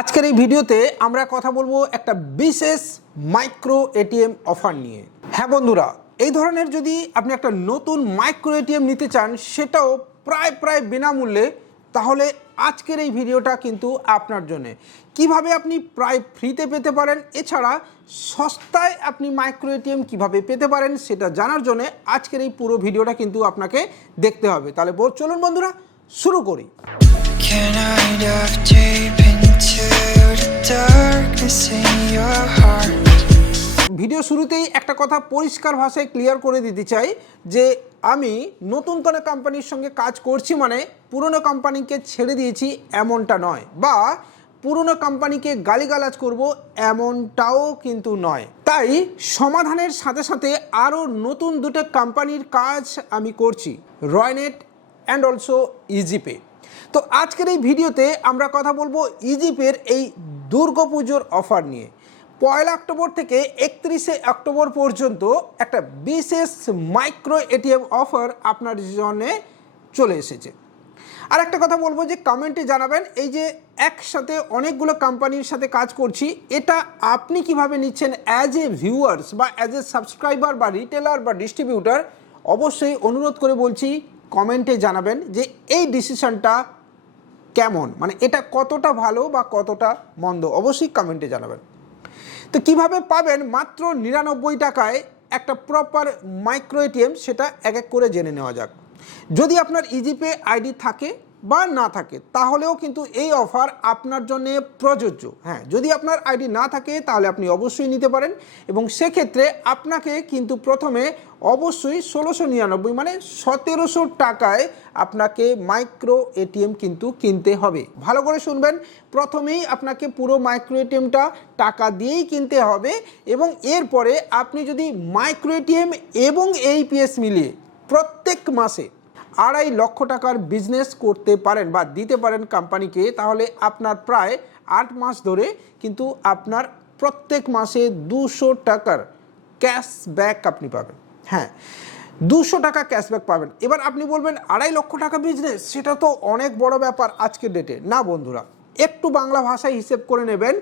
আজকের এই ভিডিওতে আমরা কথা বলব একটা বিশেষ মাইক্রো এটিএম অফার নিয়ে। হ্যাঁ বন্ধুরা, এই ধরনের যদি আপনি একটা নতুন মাইক্রো এটিএম নিতে চান, সেটাও প্রায় প্রায় বিনামূল্যে, তাহলে আজকের এই ভিডিওটা কিন্তু আপনার জন্যে। কীভাবে আপনি প্রায় ফ্রিতে পেতে পারেন, এছাড়া সস্তায় আপনি মাইক্রো এটিএম কীভাবে পেতে পারেন, সেটা জানার জন্য আজকের এই পুরো ভিডিওটা কিন্তু আপনাকে দেখতে হবে। তাহলে চলুন বন্ধুরা, শুরু করি। ভিডিও শুরুতেই একটা কথা পরিষ্কার ভাষায় ক্লিয়ার করে দিতে চাই যে আমি নতুন কোনো কোম্পানির সঙ্গে কাজ করছি মানে পুরনো কোম্পানিকে ছেড়ে দিয়েছি এমনটা নয় বা পুরনো কোম্পানিকে গালিগালাজ করব এমনটাও কিন্তু নয়। তাই সমাধানের সাথে সাথে আরও নতুন দুটো কোম্পানির কাজ আমি করছি রয়নেট অ্যান্ড অলসো ইজিপে তো আজকের এই ভিডিওতে আমরা কথা বলব ইজিপের এই দুর্গাপুজোর অফার নিয়ে। পয়লা অক্টোবর থেকে একত্রিশে অক্টোবর পর্যন্ত একটা বিশেষ মাইক্রো এটিএম অফার আপনার জন্য চলে এসেছে। আর একটা কথা বলব যে কমেন্টে জানাবেন, এই যে একসাথে অনেকগুলো কোম্পানির সাথে কাজ করছি, এটা আপনি কীভাবে নিচ্ছেন অ্যাজ এ ভিউয়ার্স বা অ্যাজ এ সাবস্ক্রাইবার বা রিটেলার বা ডিস্ট্রিবিউটার অবশ্যই অনুরোধ করে বলছি কমেন্টে জানাবেন যে এই ডিসিশনটা কেমন? মানে এটা কতটা ভালো বা কতটা মন্দ? অবশ্যই কমেন্টে জানাবেন। তো কীভাবে পাবেন মাত্র নিরানব্বই টাকায় একটা প্রপার মাইক্রো এটিএম সেটা এক এক করে জেনে নেওয়া যাক। যদি আপনার ইজিপে আইডি থাকে বা না থাকে, তাহলেও কিন্তু এই অফার আপনার জন্য প্রযোজ্য। হ্যাঁ যদি আপনার আইডি না থাকে, তাহলে আপনি অবশ্যই নিতে পারেন এবং সেক্ষেত্রে আপনাকে কিন্তু প্রথমে অবশ্যই ষোলোশো নিরানব্বই মানে সতেরোশো টাকায় আপনাকে মাইক্রো এটিএম কিন্তু কিনতে হবে। ভালো করে শুনবেন, প্রথমেই আপনাকে পুরো মাইক্রো এটিএমটা টাকা দিয়েই কিনতে হবে এবং এরপরে আপনি যদি মাইক্রো এটিএম এবং এইপিএস মিলিয়ে প্রত্যেক মাসে আড়াই লক্ষ টাকার বিজনেস করতে পারেন বা দিতে পারেন কোম্পানিকে তাহলে আপনার প্রায় আট মাস ধরে কিন্তু আপনার প্রত্যেক মাসে দুশো টাকার ক্যাশব্যাক আপনি পাবেন। হ্যাঁ দুশো টাকা ক্যাশব্যাক পাবেন। এবার আপনি বলবেন, আড়াই লক্ষ টাকা বিজনেস সেটা তো অনেক বড় ব্যাপার আজকের ডেটে না বন্ধুরা, একটু বাংলা ভাষায় হিসেব করে নেবেন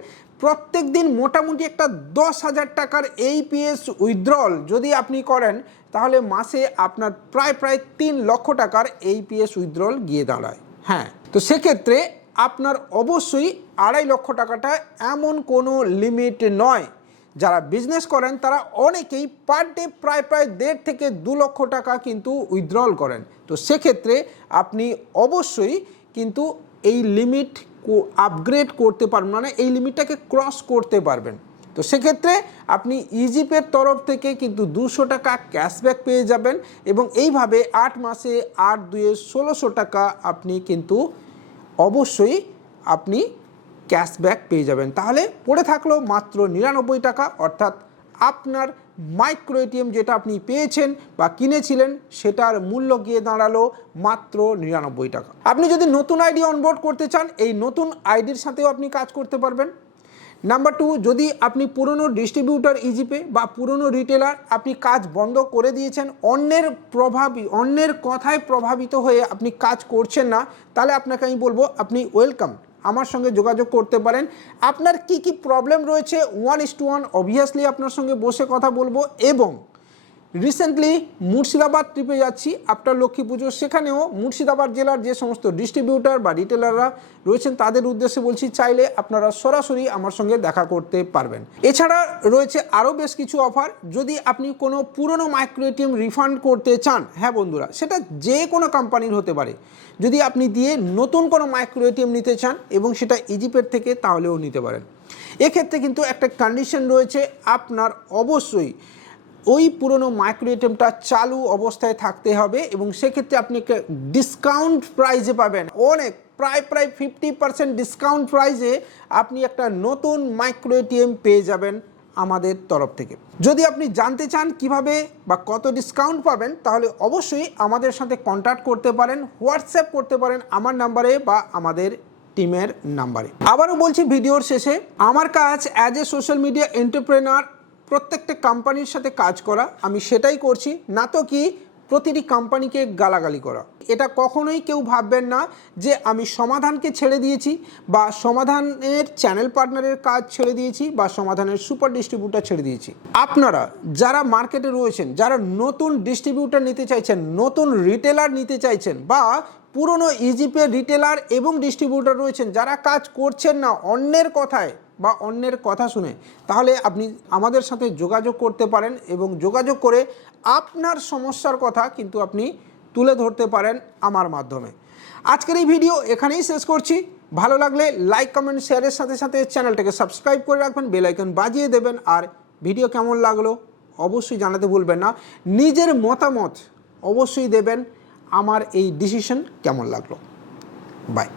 প্রত্যেক দিন মোটামুটি একটা দশ হাজার টাকার এই এইপিএস উইথড্রল যদি আপনি করেন, তাহলে মাসে আপনার প্রায় প্রায় তিন লক্ষ টাকার এই এইপিএস উইথড্রল গিয়ে দাঁড়ায়। হ্যাঁ তো সেক্ষেত্রে আপনার অবশ্যই আড়াই লক্ষ টাকাটা এমন কোনো লিমিট নয়। যারা বিজনেস করেন, তারা অনেকেই পার ডে প্রায় প্রায় দেড় থেকে দু লক্ষ টাকা কিন্তু উইথড্রল করেন। তো সেক্ষেত্রে আপনি অবশ্যই কিন্তু এই লিমিট আপগ্রেড করতে পারবেন মানে এই লিমিটটাকে ক্রস করতে পারবেন। তো সেক্ষেত্রে আপনি ইজিপের তরফ থেকে কিন্তু দুশো টাকা ক্যাশব্যাক পেয়ে যাবেন এবং এইভাবে আট মাসে আট দুয়ে ষোলোশো টাকা আপনি কিন্তু অবশ্যই আপনি ক্যাশব্যাক পেয়ে যাবেন। তাহলে পড়ে থাকল মাত্র নিরানব্বই টাকা, অর্থাৎ আপনার মাইক্রো এটিএম যেটা আপনি পেয়েছেন বা কিনেছিলেন, সেটার মূল্য গিয়ে দাঁড়াল মাত্র নিরানব্বই টাকা। আপনি যদি নতুন আইডি অনবোর্ড করতে চান, এই নতুন আইডির সাথেও আপনি কাজ করতে পারবেন। নাম্বার টু যদি আপনি পুরনো ডিস্ট্রিবিউটার ইজিপে বা পুরনো রিটেলার আপনি কাজ বন্ধ করে দিয়েছেন, অন্যের প্রভাবী, অন্যের কথায় প্রভাবিত হয়ে আপনি কাজ করছেন না, তাহলে আপনাকে আমি বলব, আপনি ওয়েলকাম আমার সঙ্গে যোগাযোগ করতে পারেন। আপনার কি কি প্রবলেম রয়েছে one is two one obviously আপনার সঙ্গে বসে কথা বলব এবং রিসেন্টলি মুর্শিদাবাদ ট্রিপে যাচ্ছি আফটার লক্ষ্মী পুজো। সেখানেও মুর্শিদাবাদ জেলার যে সমস্ত ডিস্ট্রিবিউটার বা রিটেলাররা রয়েছেন, তাদের উদ্দেশ্যে বলছি, চাইলে আপনারা সরাসরি আমার সঙ্গে দেখা করতে পারবেন। এছাড়া রয়েছে আরও বেশ কিছু অফার যদি আপনি কোনো পুরনো মাইক্রো এটিএম রিফান্ড করতে চান হ্যাঁ বন্ধুরা, সেটা যে কোনো কোম্পানির হতে পারে। যদি আপনি দিয়ে নতুন কোনো মাইক্রো এটিএম নিতে চান এবং সেটা ইজিপের থেকে, তাহলেও নিতে পারেন। এক্ষেত্রে কিন্তু একটা কন্ডিশন রয়েছে, আপনার অবশ্যই ওই পুরনো মাইক্রো এটিএমটা চালু অবস্থায় থাকতে হবে এবং সেক্ষেত্রে আপনি ডিসকাউন্ট প্রাইজে পাবেন। অনেক, প্রায় প্রায় ফিফটি পার্সেন্ট ডিসকাউন্ট প্রাইজে আপনি একটা নতুন মাইক্রো এটিএম পেয়ে যাবেন আমাদের তরফ থেকে। যদি আপনি জানতে চান কীভাবে বা কত ডিসকাউন্ট পাবেন, তাহলে অবশ্যই আমাদের সাথে কন্ট্যাক্ট করতে পারেন হোয়াটসঅ্যাপ করতে পারেন আমার নাম্বারে বা আমাদের টিমের নাম্বারে আবারও বলছি, ভিডিওর শেষে, আমার কাজ as a social media entrepreneur প্রত্যেকটা কোম্পানির সাথে কাজ করা, আমি সেটাই করছি। না তো কি, প্রতিটি কোম্পানিকে গালাগালি করা। এটা কখনোই কেউ ভাববেন না যে আমি সমাধানকে ছেড়ে দিয়েছি বা সমাধানের চ্যানেল পার্টনারের কাজ ছেড়ে দিয়েছি বা সমাধানের সুপার ডিস্ট্রিবিউটার ছেড়ে দিয়েছি। আপনারা যারা মার্কেটে রয়েছেন, যারা নতুন ডিস্ট্রিবিউটার নিতে চাইছেন, নতুন রিটেলার নিতে চাইছেন বা পুরনো ইজিপের রিটেলার এবং ডিস্ট্রিবিউটার রয়েছেন, যারা কাজ করছেন না অন্যের কথায় বা অন্যের কথা শুনে, তাহলে আপনি আমাদের সাথে যোগাযোগ করতে পারেন এবং যোগাযোগ করে আপনার সমস্যার কথা কিন্তু আপনি তুলে ধরতে পারেন আমার মাধ্যমে। আজকের এই ভিডিও এখানেই শেষ করছি। ভালো লাগলে লাইক কমেন্ট শেয়ারের সাথে সাথে চ্যানেলটাকে সাবস্ক্রাইব করে রাখবেন বেলাইকন বাজিয়ে দেবেন। আর ভিডিও কেমন লাগল অবশ্যই জানাতে ভুলবেন না। নিজের মতামত অবশ্যই দেবেন। আমার এই ডিসিশন কেমন লাগল? বাই